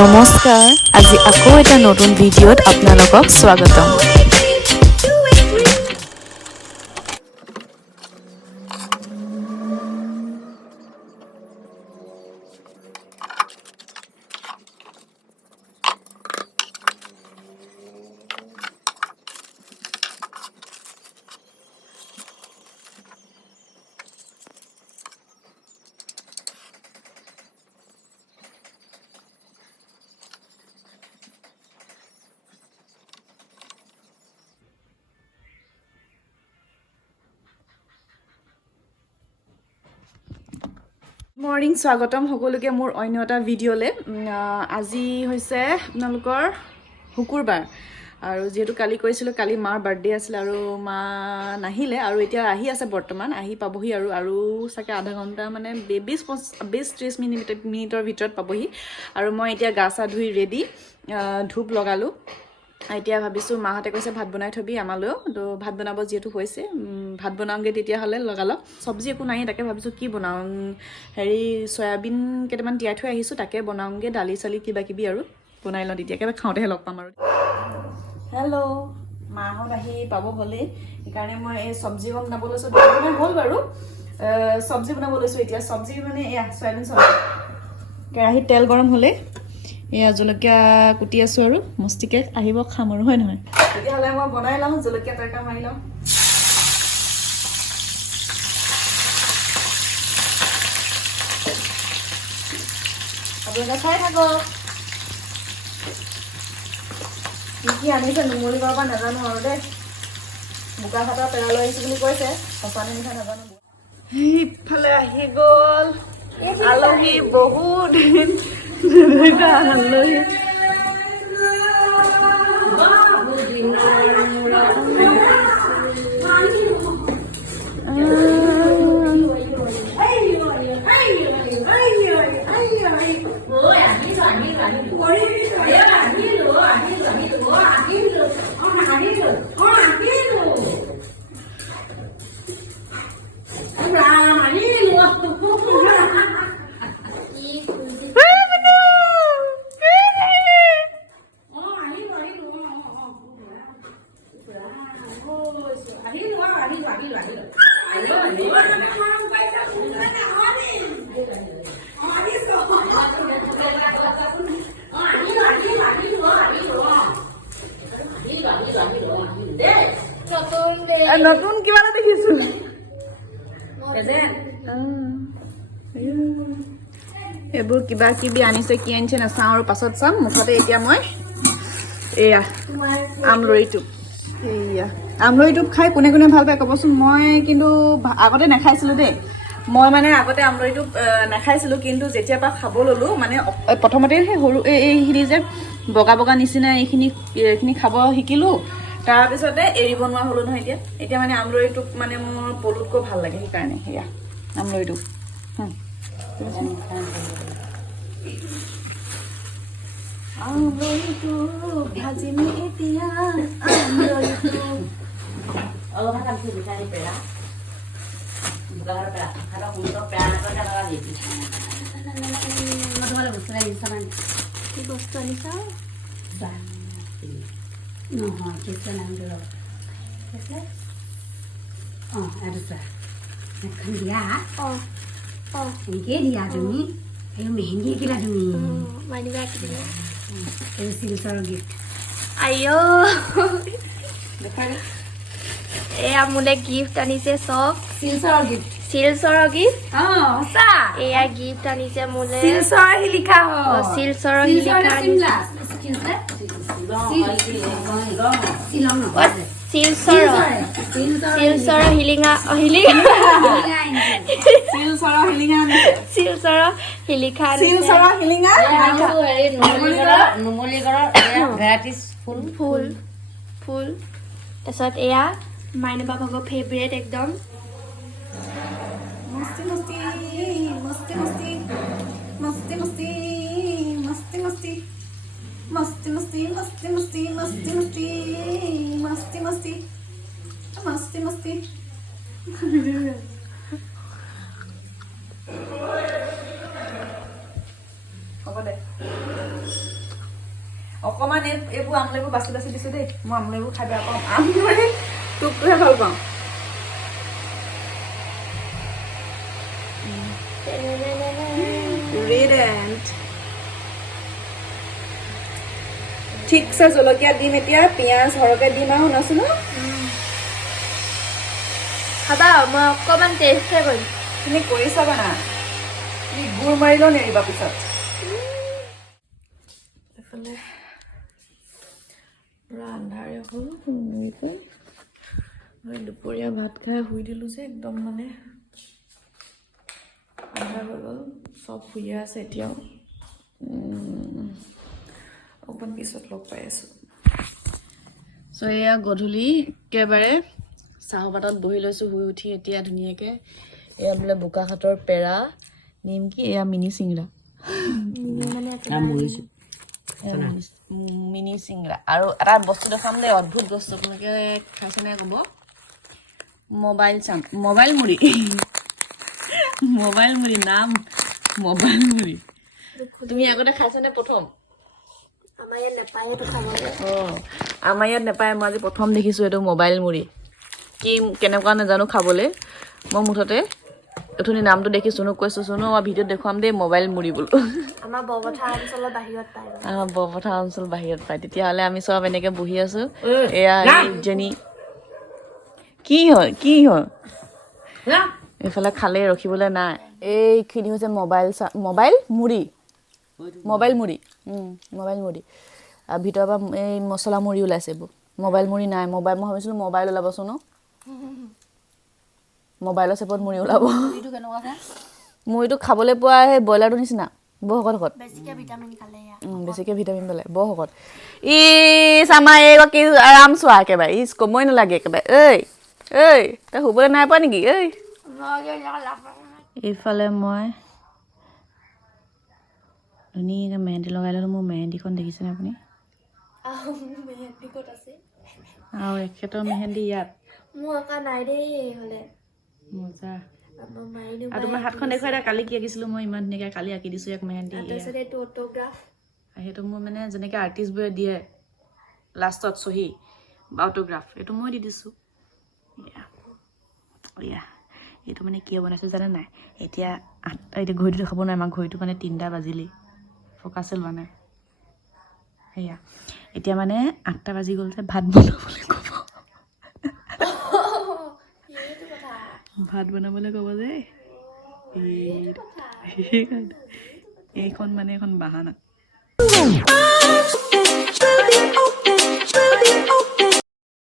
নমস্কাৰ আজি আকৌ এটা নতুন ভিডিঅ'ত আপোনালোকক স্বাগতম মৰ্নিং স্বাগতম সকলোকে মোৰ অন্য এটা ভিডিঅ'লে আজি হৈছে আপোনালোকৰ শুকুৰবাৰ আৰু যেহেতু কালি কৈছিলোঁ কালি মাৰ বাৰ্থডে আছিল আৰু মা নাহিলে আৰু এতিয়া আহি আছে বৰ্তমান আহি পাবহি আৰু চাগে আধা ঘণ্টা মানে 20-30 মিনিটৰ ভিতৰত পাবহি আৰু মই এতিয়া গা চা ধুই ৰেডি ধূপ লগালোঁ এতিয়া ভাবিছোঁ মাহঁতে কৈছে ভাত বনাই থবি আমালৈও তো ভাত বনাব যিহেতু হৈছে ভাত বনাওঁগৈ তেতিয়াহ'লে লগালগ চব্জি একো নাই তাকে ভাবিছোঁ কি বনাওঁ হেৰি চয়াবিন কেইটামান তিয়াই থৈ আহিছোঁ তাকে বনাওঁগৈ দালি চালি কিবা কিবি আৰু বনাই লওঁ তেতিয়া একেবাৰে খাওঁতেহে লগ পাম আৰু হেল্ল' মাহঁত আহি পাব হ'লেই সেইকাৰণে মই এই চব্জি বনাব লৈছোঁ বনাই হ'ল বাৰু চব্জি বনাব লৈছোঁ এতিয়া চব্জি মানে এয়া চয়াবিন চব্জি কেৰাহীত তেল গৰম হ'লেই এয়া জলকীয়া কুটি আছোঁ আৰু মস্তিকে আহিব খাম আৰু হয় নহয় তেতিয়াহ'লে মই বনাই লওঁ জলকীয়া তৰকা মাৰি লওঁ আপোনালোকে চাই থাকক কি আনিছে নুমলীগড়ৰ পৰা নাজানো আৰু দেই বোকাখাটৰ পেৰা লৈ আহিছোঁ বুলি কৈছে সঁচানে মিঠা নাজানো ইফালে আহি গ'ল আলহী বহুত দিন আলহী নতুন কিবা এটা দেখিছো এইবোৰ কিবা কিবি আনিছে কি আনিছে নাচাওঁ আৰু পাছত চাম মুঠতে এতিয়া মই এয়া আমৰলি টোপ খাই কোনে কোনে ভাল পায় ক'বচোন মই কিন্তু আগতে নাখাইছিলোঁ দেই মই মানে আগতে আমৰলি টোপ নাখাইছিলোঁ কিন্তু যেতিয়াৰ পৰা খাব ল'লোঁ মানে প্ৰথমতে সেই সৰু এইখিনি যে বগা বগা নিচিনা এইখিনি খাব শিকিলোঁ তাৰপিছতে এৰিব নোৱাৰা হ'লোঁ নহয় এতিয়া মানে আমৰলি টোপ মানে মোৰ পলুতকৈ ভাল লাগে সেইকাৰণে সেয়া আমৰলি টোপ ভাজিমি এতিয়া বস্তু আনিছা নহয় কেঁচা নাম দিলোঁ অঁ এইটো চোৱা এখন দিয়া অঁ অঁ এনেকৈ দিয়া তুমি এই মেহেন্দি কিলা তুমি এই শিলচৰৰ গিফ্ট আইঅ এয়া মোলে গিফ্ট আনিছে চব শিলচৰৰ গিফ্ট অঁ সঁচা এয়া গিফ্ট আনিছে মোলে শিলচৰ শিলিখা শিলচৰৰ শিলিখা শিলচৰৰ শিলিঙা নুমলীগড়ৰ ভেৰাইটিজ ফুল তাৰপিছত এয়া মাইনু বাবাকৰ ফেভৰেট একদম মস্তি মস্তি মস্তি মস্তি মস্তি মস্তি মস্তি মস্তি मस्ती मस्ती मस्ती मस्ती मस्ती मस्ती मस्ती मस्ती मस्ती मस्ती হ'ব দে অকণমান এইবোৰ আমলৈবোৰ বাছি বাছি দিছোঁ দেই মই আমলৈবোৰ খাই বেয়া পাওঁ আমলৈ তোকটোহে ভাল পাওঁ ৰেড এণ্ড ঠিকছে জলকীয়া দিম এতিয়া পিঁয়াজ সৰহকৈ দিম আৰু শুনাচোন খাবা মই অকণমান টেষ্টহে কৰিম তুমি কৰি চাবা না তুমি গুৰ মাৰিলেও নেৰিবা পিছত এইফালে পুৰা আন্ধাৰে হ'ল মই দুপৰীয়া ভাত খাই শুই দিলোঁ যে একদম মানে আন্ধাৰ হৈ গ'ল চব শুয়ে আছে এতিয়াও অকণমান পিছত লগ পাই আছোঁ চ' এয়া গধূলি একেবাৰে চাহপাতত বহি লৈছোঁ শুই উঠি এতিয়া ধুনীয়াকৈ এয়া বোলে বোকাখাটৰ পেৰা নিমকি এয়া মিনি চিংৰা মিনি চিংৰা আৰু এটা বস্তু দেখাম দেই অদ্ভুত বস্তু আপোনালোকে খাইছে নাই ক'ব মোবাইল মুড়ি নাম মোবাইল মুড়ি তুমি আগতে খাইছানে প্ৰথম আমাৰ ইয়াত নেপায়তো খাবলৈ আমাৰ ইয়াত নেপায় মই আজি প্ৰথম দেখিছোঁ এইটো মোবাইল মুড়ি কি কেনেকুৱা নাজানো খাবলৈ মই মুঠতে অথনি নামটো দেখি চুনুক কৈছোঁ চুনু মই ভিডিঅ'ত দেখুৱাম দেই মোবাইল মুড়ি বোলো আমাৰ বৰপথাৰ অঞ্চলৰ বাহিৰত পায় আমাৰ বৰপথাৰ অঞ্চল বাহিৰত পায় তেতিয়াহ'লে আমি চব এনেকৈ বহি আছোঁ এয়া ইজনী কি হ'ল এইফালে খালেই ৰখিবলৈ নাই এইখিনি হৈছে মোবাইল মুড়ি আৰু ভিতৰৰ পৰা এই মছলা মুড়ি ওলাইছে এইবোৰ মোবাইল মুড়ি নাই মই ভাবিছিলোঁ মোবাইল ওলাবচোন মোবাইলৰ চেপত মুড়ি ওলাব মুড়িটো খাবলৈ পোৱা সেই ব্ৰইলাৰটোৰ নিচিনা বৰ শকত বেছিকৈ ভিটামিন পালে বৰ শকত আমাৰ এই কি আৰাম চোৱা একেবাৰে কমই নালাগে একেবাৰে তই শুবলৈ নাই পোৱা নেকি এইফালে মই ধুনীয়াকৈ মেহেন্দি লগাই ল'লোঁ মোৰ মেহেন্দিখন দেখিছেনে আপুনি আৰু এখেতৰ মেহেন্দি ইয়াত মজা আৰু তোমাৰ হাতখন দেখুৱাই দিয়া কালি কি আঁকিছিলোঁ মই ইমান ধুনীয়াকৈ কালি আঁকি দিছোঁ ইয়াক মেহেন্দি সেইটো মোৰ মানে যেনেকৈ আৰ্টিষ্টবোৰে দিয়ে লাষ্টত চহী বা অটোগ্ৰাফ এইটো মই দি দিছোঁ এইটো মানে কিয় বনাইছোঁ জানে নাই এতিয়া ঘড়ীটো দেখাব নোৱাৰে আমাৰ ঘড়ীটো মানে 3টা বাজিলেই ফ'কাছে লোৱা নাই সেয়া এতিয়া মানে 8টা বাজি গ'ল যে ভাত বনাবলৈ ক'ব যে এইখন মানে এখন বাহানা